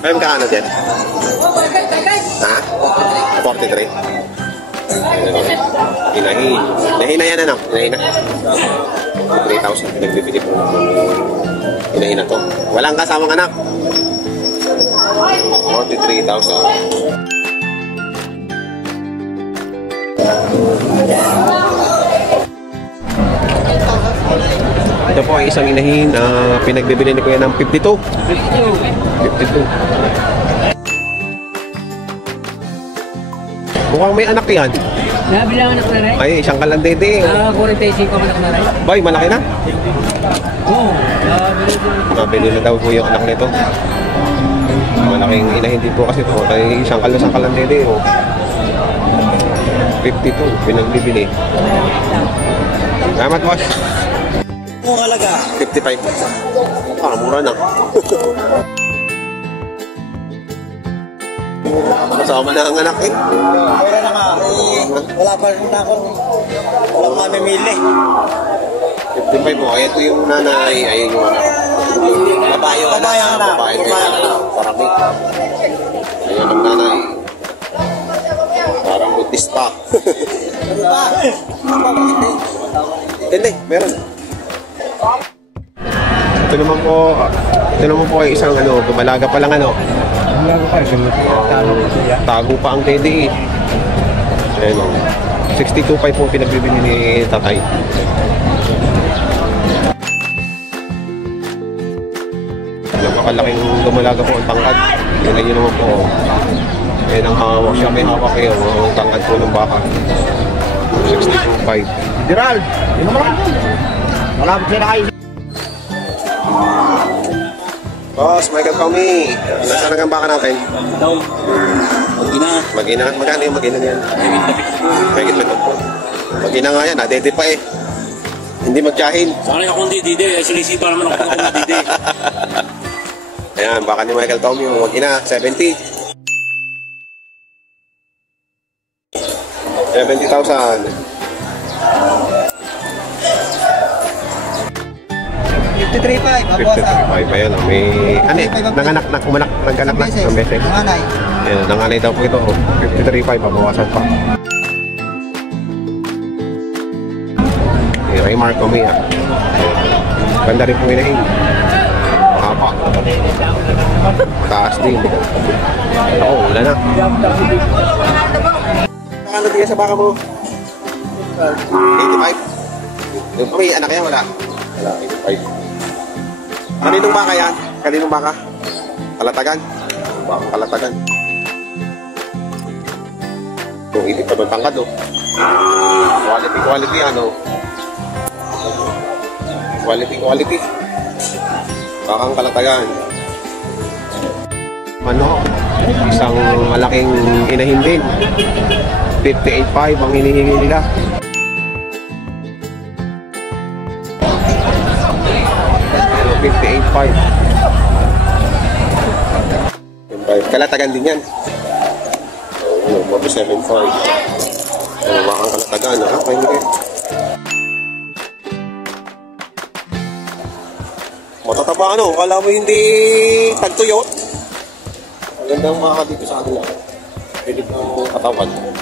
Ay, magkano din? Ha? 43? Hinahin. Hinahin yan ano? Hinahin na? 3,000. Nagbibili po. Hinahin na to. Walang kasamang anak. 43,000. Ito po ay isang inahin na pinagbibili ni Kuya ng 52. 52. Mukhang may anak yan. Nabilang anak na rin? Ay, isang kalandede. 45 anak na rin. Bay, malaki na? Oo. Nabili na daw po yung anak nito. Malaking inahin din po kasi po. Ay, isang kalandede. 52, pinagbibili. Salamat, boss. Kung halaga? 55. Mura na. Kasama na ang anak eh. Pera na nga. Wala pa rin ako. Wala pa mamimili. 55 mo. Ay, ito yung nanay. Ayun yung anak. Babae yung anak. Babae yung anak. Parami. Ayun ang nanay. Parang butis pa. Hindi, meron. Ito naman po ay isang gumalaga pa lang tago pa ang TDE. Ayun, 62.5 po pinagbibili ni tatay. Napakalaking gumalaga po ang tangkad. Tingnan nyo naman po. Ayan ang hawak siya, may hawak kayo. Ang tangkad po ng baka. 62.5. Gerald, yun naman. Malapit siya na kayo. Boss, Michael Kami. Nasaan ang baka natin? Mag-ina. Mag-ina. Magkano yung mag-ina niyan? Mahigit na po. Mag-ina nga yan. Nadede pa eh. Hindi magtiyahin. Saan ako hindi dide? Sinisipa naman ako ng dide. Ayan, baka ni Michael Kami. Mag-ina, 70. 70,000. 53.5. 53.5. Ayan, may... Nanganak na, nagkanak na ng beses. Nanganay. Ayan, nanganay daw po ito. 53.5, mabawasan pa. Raymar Comia. Ganda rin po inahin. Mahaba. Taas din. Ako, wala na. Nakano din sa baka mo? 85. Yung may anak yan, wala? Wala, 85. Kaninong baka yan? Kaninong baka? Kalatagan? Baka kalatagan. Kung hindi pa magtangkad, Quality, Quality. Bakang kalatagan. Manok. Isang malaking inahin din. 58.5 ang hinihingi nila. Pero 58.5. Kalatagan din yan. 47.5. Bakang kalatagan. Pahingi. Matataba kala mo hindi tagtuyot. Magandang maka dito sa kanila. Pwede po katawan. 47.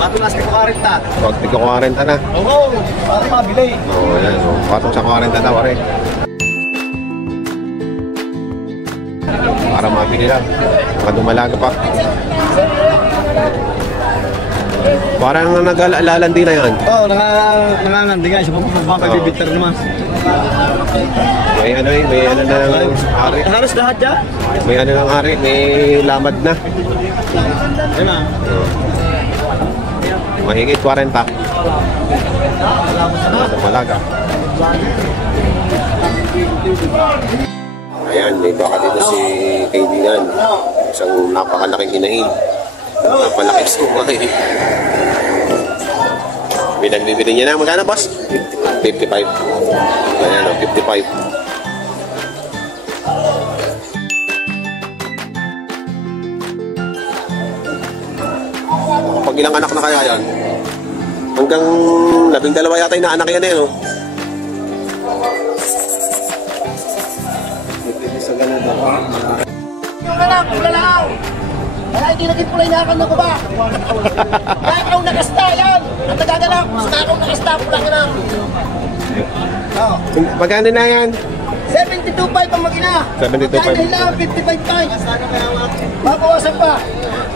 Matulas ka 40. Pagtig ko 40 na. Oo, pati mabili. Oo, yan. Patong sa 40 daw, pare. Para mabili lang. Madumalaga pa. Parang nag-alalandi na yan. Oo, nangangandi nga. Isa pa baka bibiter naman. May ano na ng ari. Halos lahat dyan? May ano ng ari, may lamad na. Ayun na. Mahigit 40. Malaga. Ayan, may baka dito si kaibigan. Isang napakalaking hinahin. Napakalaking sumay. Pinagbibili niya na. Magkano, boss? 55. Ayan, 55. Pag ilang anak na kaya yan? Hanggang 12 yata yung naanak yan eh, no? Yung anak, pula lang. Kaya hindi naging pula inakan na ko ba? Nakaw na kasta yan. Ang nagaganap, nakaw na kasta, pula ka lang. Oh. Magkano na yan? 72.5 ang mag-ina. 72.5. Kaya lang, 55.5. Babawasan pa.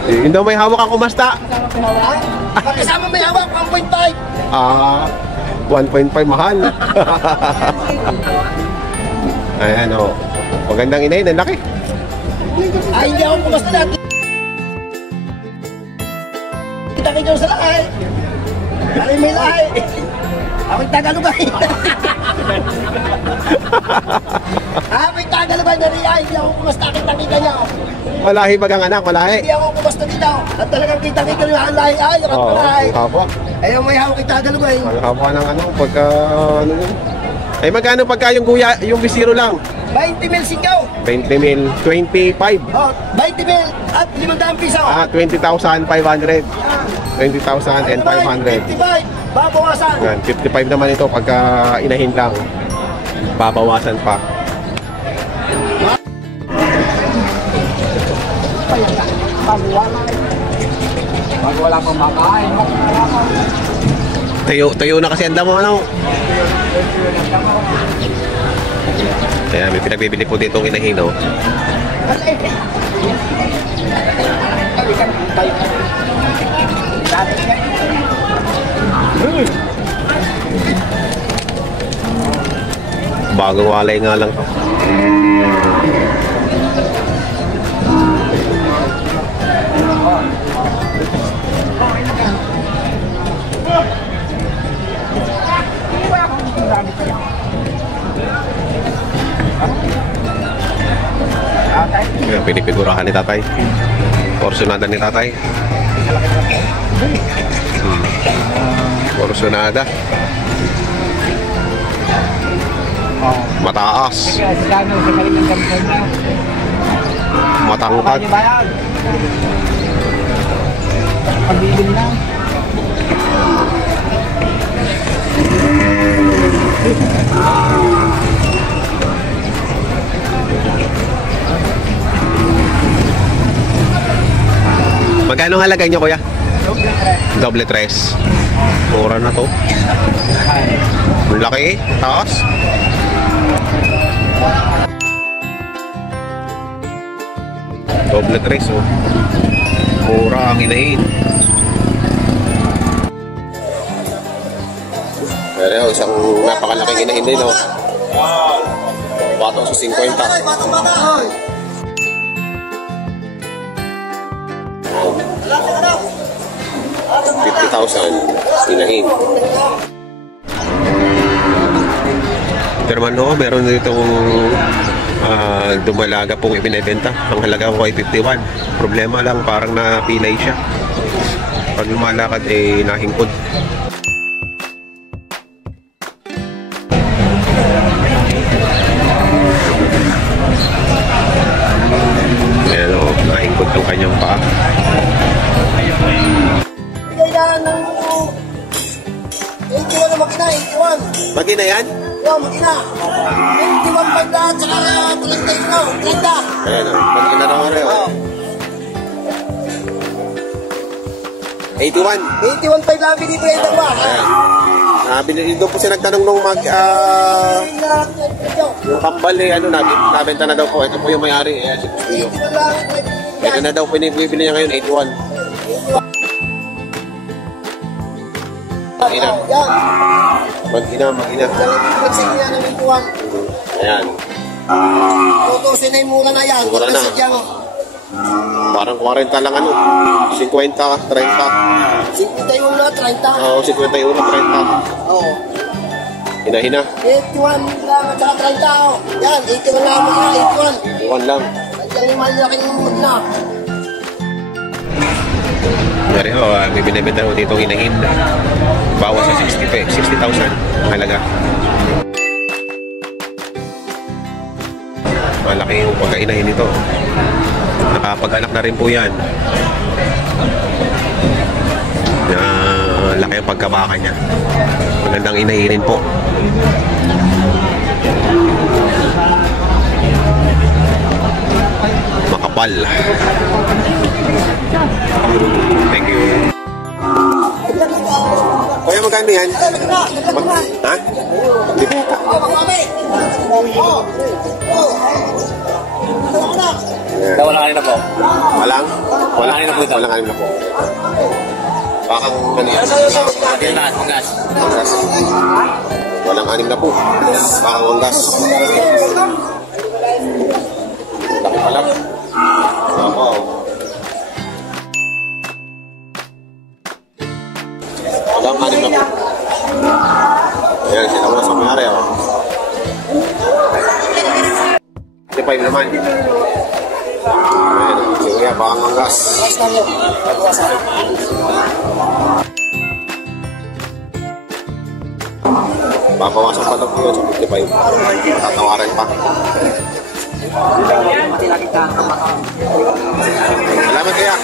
Yung daw may hawak ang kumasta. Ha? Pagkasama may hawak, 1.5. Ah, 1.5 mahal. Ayan, oh. Magandang inahin, ang laki. Ay, hindi ako kumasta natin. Kita-kita sa lahay. Ay, may lahay. Ako'y Tagalogay. Ako'y Tagalogay na riya. Hindi ako kumasta kita-kita niya. Walahi bagang anak, walahi. Hindi ako kumasta dito. At talagang kita-kita niya ang lahay. Ay, yung Oo, lahay. hawak. Ayaw may hawak kay Tagalogay. Ang hawak ng ano, pagka, ano yun. Ay, magkano pagka yung guya, yung bisiro lang? 20 mil singkaw. 20 mil, 25. Oh, 20 mil at 500 piso. Ah, 20,500. 20,500. 55. Babawasan. Yan, 55 naman ito pagka inahin lang. Babawasan pa. Pag wala pang makain, Tayo na kasi ang damo, ano? Kaya may pinagbibili po dito ang inahin, no? Bagong walay nga lang to. Ayan, pinipigurahan ni tatay. Porsyonada ni tatay. Porsyonada. Mataas. kaya sa kaling ng gamsan niya. Matangkad. Bayad. Pag-ilim lang. Magkano halaga niyo, kuya? Doble tres. Mura na to. Ang laki, taas. Doble tres, oh. Mura ang inahin. Pero isang napakalaking inahin din, oh. Bato sa 50. Bata-bata, hoy. 50,000 inahin. Pero man ho, meron dito dumalaga pong ibinebenta. Ang halaga ko ay 51. Problema lang, parang napilay siya. Pag lumalakad eh nahingkod. Ayan o, nahingkod ang kanyang paa. Bigay na ng 81 na makina, 81. Magina yan? Yo, makina. 21 banda, tsaka 30. Ayan o, magina na nga rin o. 81. 81.5 lang binibenta ba? Ayan. Binili doon po siya nagtanong nung yung kambal eh, ano, nabenta na daw po. Ito po yung may-ari, si Custodio. Ito na daw po binibili niya ngayon, 81. Magina. Magina. Magsige na namin tuwan. Ayan. Tutusin na yung mura na yan. Mura na. Parang 40 lang ano. 50, 30. 51 na, 30. Oo, 51, 30. Oo. Hina-hina. 81 lang at saka 30. Oh. Yan, 81 lang mo na, 1 81. lang. Nandiyan yung malaking muna. Dari ho, may binibenta ho dito hinahin. Bawas sa 60,000 ang halaga. Malaki yung pagkainahin nito. Nakapag-anak na rin po yan. Malaki ang pagkabaka niya. Magandang inahirin po. Makapal. Thank you. Kuya, magkano yan? Ha? Hindi po. Wala kanina po. Walang? Walang anim na po ito. Walang anim na po. Bakang ano yan? Gas, gas. Anggas. Walang anim na po. Bakang anggas. Laki pala. Wow. Walang anim na po. Ayan, sila mo na sa mayari. 55 naman. Ayan, sige, bakang anggas. Babawasan pa lang po yun sa 55. Tatawaran pa. Salamat kaya.